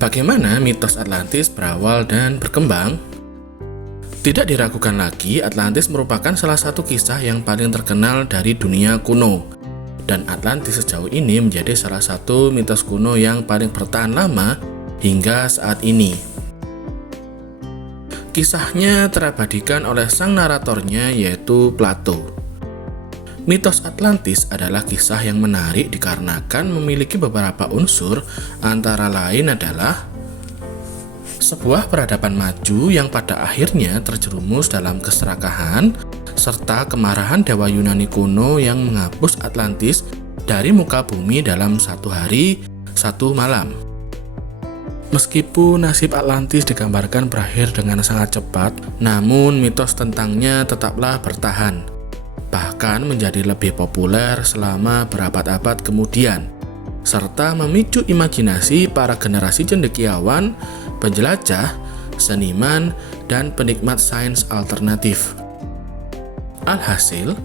Bagaimana mitos Atlantis berawal dan berkembang? Tidak diragukan lagi, Atlantis merupakan salah satu kisah yang paling terkenal dari dunia kuno. Dan Atlantis sejauh ini menjadi salah satu mitos kuno yang paling bertahan lama hingga saat ini. Kisahnya terabadikan oleh sang naratornya, yaitu Plato. Mitos Atlantis adalah kisah yang menarik dikarenakan memiliki beberapa unsur, antara lain adalah sebuah peradaban maju yang pada akhirnya terjerumus dalam keserakahan, serta kemarahan dewa Yunani kuno yang menghapus Atlantis dari muka bumi dalam satu hari, satu malam. Meskipun nasib Atlantis digambarkan berakhir dengan sangat cepat, namun mitos tentangnya tetaplah bertahan, bahkan menjadi lebih populer selama berabad-abad kemudian, serta memicu imajinasi para generasi cendekiawan, penjelajah, seniman, dan penikmat sains alternatif. Alhasil,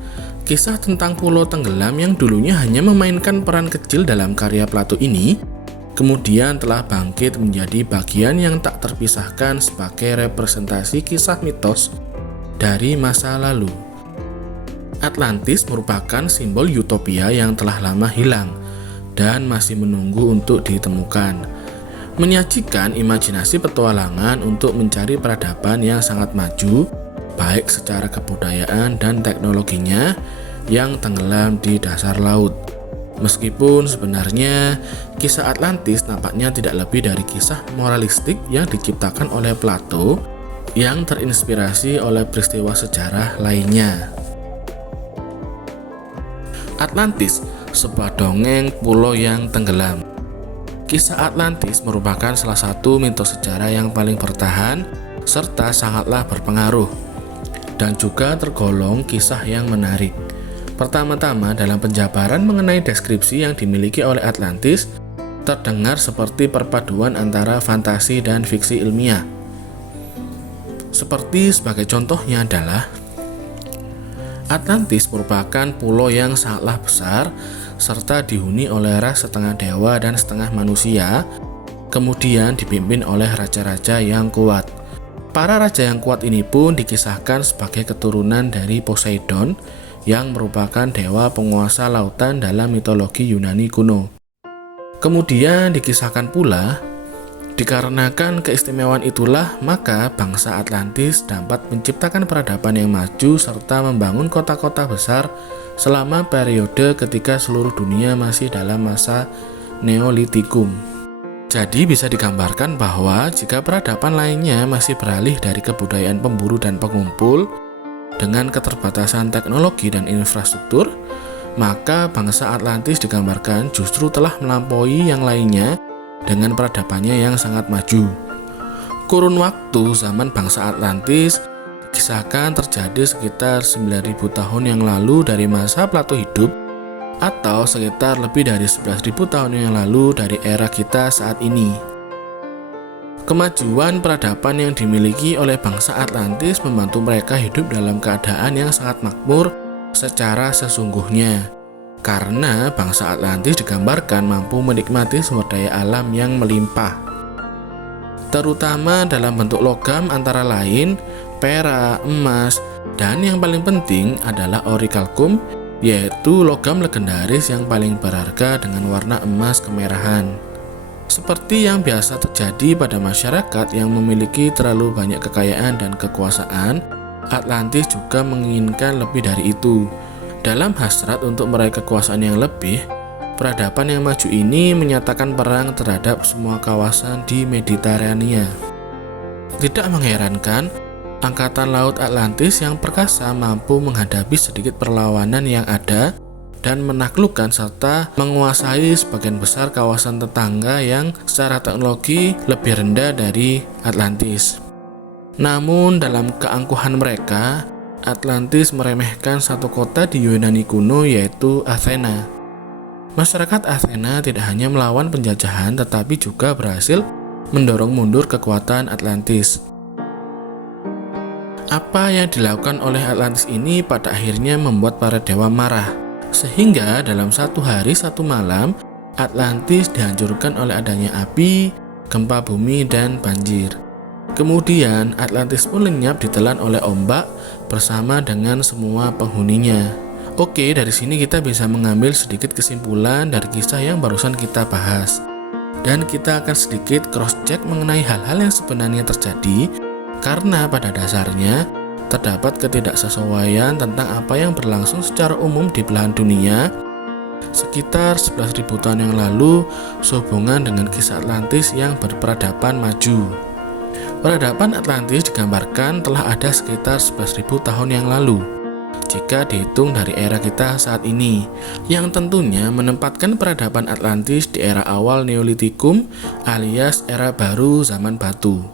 kisah tentang pulau tenggelam yang dulunya hanya memainkan peran kecil dalam karya Plato ini, kemudian telah bangkit menjadi bagian yang tak terpisahkan sebagai representasi kisah mitos dari masa lalu. Atlantis merupakan simbol utopia yang telah lama hilang dan masih menunggu untuk ditemukan, menyajikan imajinasi petualangan untuk mencari peradaban yang sangat maju, baik secara kebudayaan dan teknologinya yang tenggelam di dasar laut. Meskipun sebenarnya kisah Atlantis nampaknya tidak lebih dari kisah moralistik yang diciptakan oleh Plato yang terinspirasi oleh peristiwa sejarah lainnya. Atlantis, sebuah dongeng pulau yang tenggelam. Kisah Atlantis merupakan salah satu mitos sejarah yang paling bertahan serta sangatlah berpengaruh, dan juga tergolong kisah yang menarik. Pertama-tama, dalam penjabaran mengenai deskripsi yang dimiliki oleh Atlantis, terdengar seperti perpaduan antara fantasi dan fiksi ilmiah. Sebagai contohnya adalah Atlantis merupakan pulau yang sangatlah besar serta dihuni oleh ras setengah dewa dan setengah manusia, kemudian dipimpin oleh raja-raja yang kuat. Para raja yang kuat ini pun dikisahkan sebagai keturunan dari Poseidon yang merupakan dewa penguasa lautan dalam mitologi Yunani kuno. Kemudian dikisahkan pula, dikarenakan keistimewaan itulah maka bangsa Atlantis dapat menciptakan peradaban yang maju serta membangun kota-kota besar selama periode ketika seluruh dunia masih dalam masa Neolitikum. Jadi bisa digambarkan bahwa jika peradaban lainnya masih beralih dari kebudayaan pemburu dan pengumpul dengan keterbatasan teknologi dan infrastruktur, maka bangsa Atlantis digambarkan justru telah melampaui yang lainnya dengan peradabannya yang sangat maju. Kurun waktu zaman bangsa Atlantis dikisahkan terjadi sekitar 9.000 tahun yang lalu dari masa Plato hidup, atau sekitar lebih dari 11.000 tahun yang lalu dari era kita saat ini. Kemajuan peradaban yang dimiliki oleh bangsa Atlantis membantu mereka hidup dalam keadaan yang sangat makmur secara sesungguhnya, karena bangsa Atlantis digambarkan mampu menikmati sumber daya alam yang melimpah, terutama dalam bentuk logam antara lain perak, emas, dan yang paling penting adalah orichalcum, yaitu logam legendaris yang paling berharga dengan warna emas kemerahan. Seperti yang biasa terjadi pada masyarakat yang memiliki terlalu banyak kekayaan dan kekuasaan, Atlantis juga menginginkan lebih dari itu. Dalam hasrat untuk meraih kekuasaan yang lebih, peradaban yang maju ini menyatakan perang terhadap semua kawasan di Mediterania. Tidak mengherankan, angkatan laut Atlantis yang perkasa mampu menghadapi sedikit perlawanan yang ada dan menaklukkan serta menguasai sebagian besar kawasan tetangga yang secara teknologi lebih rendah dari Atlantis. Namun dalam keangkuhan mereka, Atlantis meremehkan satu kota di Yunani kuno, yaitu Athena. Masyarakat Athena tidak hanya melawan penjajahan tetapi juga berhasil mendorong mundur kekuatan Atlantis. Apa yang dilakukan oleh Atlantis ini pada akhirnya membuat para dewa marah, sehingga dalam satu hari satu malam Atlantis dihancurkan oleh adanya api, gempa bumi, dan banjir. Kemudian Atlantis pun lenyap ditelan oleh ombak bersama dengan semua penghuninya. Oke, dari sini kita bisa mengambil sedikit kesimpulan dari kisah yang barusan kita bahas. Dan kita akan sedikit cross-check mengenai hal-hal yang sebenarnya terjadi, karena pada dasarnya terdapat ketidaksesuaian tentang apa yang berlangsung secara umum di belahan dunia sekitar 11.000 tahun yang lalu sehubungan dengan kisah Atlantis yang berperadaban maju. Peradaban Atlantis digambarkan telah ada sekitar 11.000 tahun yang lalu jika dihitung dari era kita saat ini, yang tentunya menempatkan peradaban Atlantis di era awal Neolitikum alias era baru zaman batu.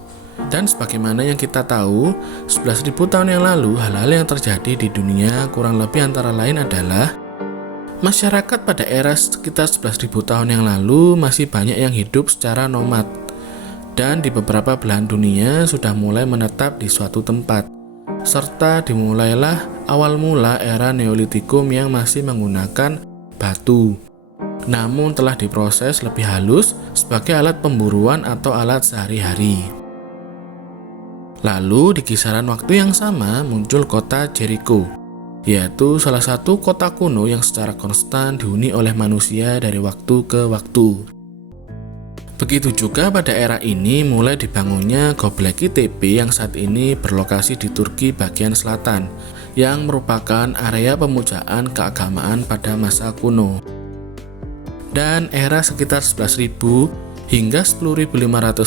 Dan sebagaimana yang kita tahu, 11.000 tahun yang lalu hal-hal yang terjadi di dunia kurang lebih antara lain adalah masyarakat pada era sekitar 11.000 tahun yang lalu masih banyak yang hidup secara nomad, dan di beberapa belahan dunia sudah mulai menetap di suatu tempat, serta dimulailah awal mula era Neolitikum yang masih menggunakan batu, namun telah diproses lebih halus sebagai alat pemburuan atau alat sehari-hari. Lalu di kisaran waktu yang sama muncul kota Jericho, yaitu salah satu kota kuno yang secara konstan dihuni oleh manusia dari waktu ke waktu. Begitu juga pada era ini mulai dibangunnya Göbekli Tepe yang saat ini berlokasi di Turki bagian selatan, yang merupakan area pemujaan keagamaan pada masa kuno. Dan era sekitar 11.000 hingga 10.500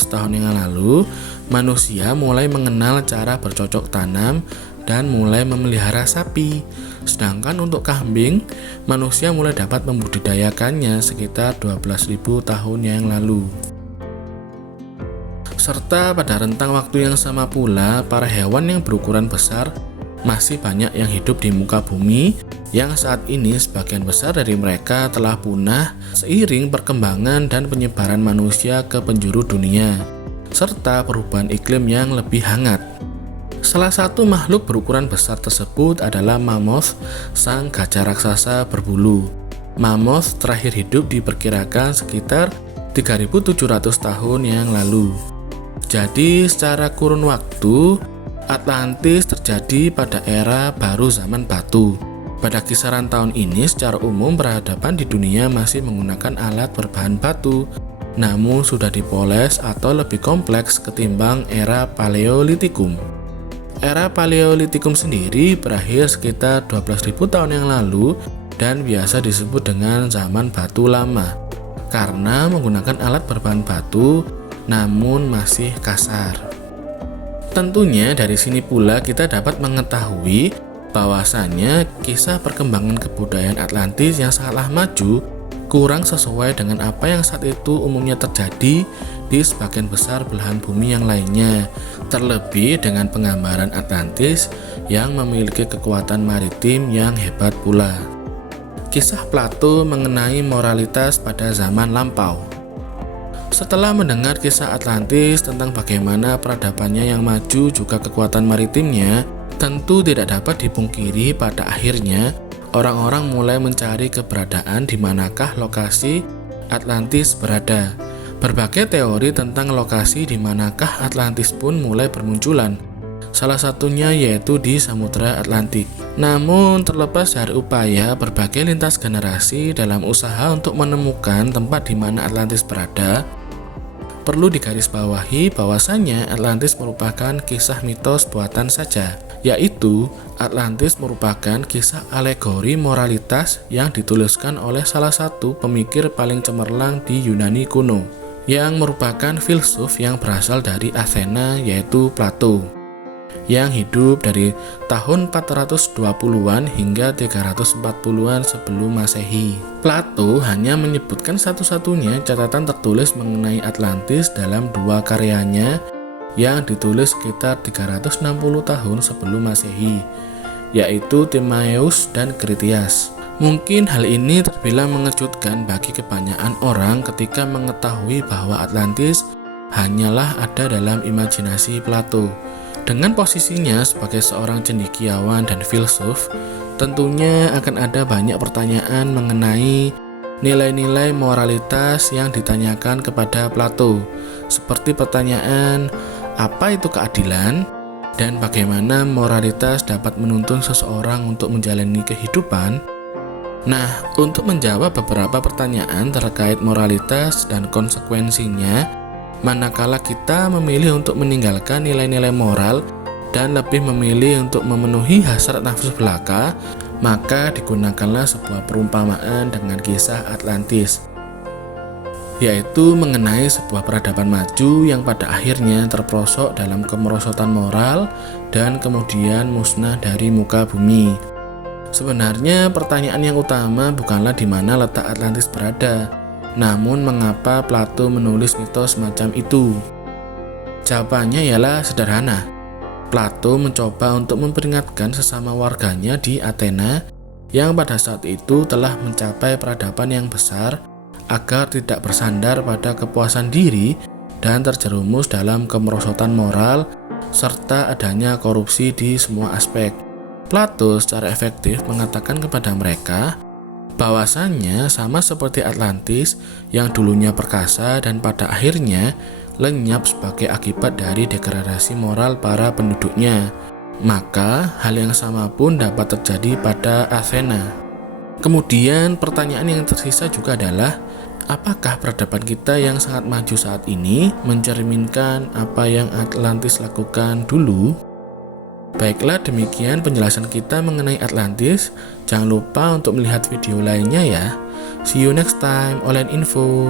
tahun yang lalu, manusia mulai mengenal cara bercocok tanam dan mulai memelihara sapi. Sedangkan untuk kambing, manusia mulai dapat membudidayakannya sekitar 12.000 tahun yang lalu. Serta pada rentang waktu yang sama pula, para hewan yang berukuran besar masih banyak yang hidup di muka bumi, yang saat ini sebagian besar dari mereka telah punah seiring perkembangan dan penyebaran manusia ke penjuru dunia, serta perubahan iklim yang lebih hangat. Salah satu makhluk berukuran besar tersebut adalah Mammoth, sang gajah raksasa berbulu. Mammoth terakhir hidup diperkirakan sekitar 3.700 tahun yang lalu. Jadi secara kurun waktu, Atlantis terjadi pada era baru zaman batu. Pada kisaran tahun ini secara umum peradaban di dunia masih menggunakan alat berbahan batu, namun sudah dipoles atau lebih kompleks ketimbang era Paleolitikum. Era Paleolitikum sendiri berakhir sekitar 12.000 tahun yang lalu dan biasa disebut dengan zaman batu lama karena menggunakan alat berbahan batu namun masih kasar. Tentunya dari sini pula kita dapat mengetahui bahwasannya kisah perkembangan kebudayaan Atlantis yang sangatlah maju kurang sesuai dengan apa yang saat itu umumnya terjadi di sebagian besar belahan bumi yang lainnya, terlebih dengan penggambaran Atlantis yang memiliki kekuatan maritim yang hebat pula. Kisah Plato mengenai moralitas pada zaman lampau. Setelah mendengar kisah Atlantis tentang bagaimana peradabannya yang maju juga kekuatan maritimnya, tentu tidak dapat dipungkiri pada akhirnya orang-orang mulai mencari keberadaan di manakah lokasi Atlantis berada. Berbagai teori tentang lokasi di manakah Atlantis pun mulai bermunculan. Salah satunya yaitu di Samudra Atlantik. Namun terlepas dari upaya berbagai lintas generasi dalam usaha untuk menemukan tempat di mana Atlantis berada, perlu digarisbawahi bahwasannya Atlantis merupakan kisah mitos buatan saja, yaitu Atlantis merupakan kisah alegori moralitas yang dituliskan oleh salah satu pemikir paling cemerlang di Yunani kuno, yang merupakan filsuf yang berasal dari Athena yaitu Plato, yang hidup dari tahun 420-an hingga 340-an sebelum Masehi. Plato hanya menyebutkan satu-satunya catatan tertulis mengenai Atlantis dalam dua karyanya yang ditulis sekitar 360 tahun sebelum Masehi, yaitu Timaeus dan Critias. Mungkin hal ini terbilang mengejutkan bagi kebanyakan orang ketika mengetahui bahwa Atlantis hanyalah ada dalam imajinasi Plato. Dengan posisinya sebagai seorang cendekiawan dan filsuf, tentunya akan ada banyak pertanyaan mengenai nilai-nilai moralitas yang ditanyakan kepada Plato, seperti pertanyaan apa itu keadilan dan bagaimana moralitas dapat menuntun seseorang untuk menjalani kehidupan. Nah, untuk menjawab beberapa pertanyaan terkait moralitas dan konsekuensinya, manakala kita memilih untuk meninggalkan nilai-nilai moral dan lebih memilih untuk memenuhi hasrat nafsu belaka, maka digunakanlah sebuah perumpamaan dengan kisah Atlantis, yaitu mengenai sebuah peradaban maju yang pada akhirnya terperosok dalam kemerosotan moral dan kemudian musnah dari muka bumi. Sebenarnya pertanyaan yang utama bukanlah di mana letak Atlantis berada, namun mengapa Plato menulis mitos semacam itu. Jawabannya ialah sederhana. Plato mencoba untuk memperingatkan sesama warganya di Athena yang pada saat itu telah mencapai peradaban yang besar agar tidak bersandar pada kepuasan diri dan terjerumus dalam kemerosotan moral serta adanya korupsi di semua aspek. Plato secara efektif mengatakan kepada mereka bahwasannya sama seperti Atlantis yang dulunya perkasa dan pada akhirnya lenyap sebagai akibat dari degradasi moral para penduduknya, maka hal yang sama pun dapat terjadi pada Athena. Kemudian pertanyaan yang tersisa juga adalah, apakah peradaban kita yang sangat maju saat ini mencerminkan apa yang Atlantis lakukan dulu? Baiklah, demikian penjelasan kita mengenai Atlantis. Jangan lupa untuk melihat video lainnya ya. See you next time, online info.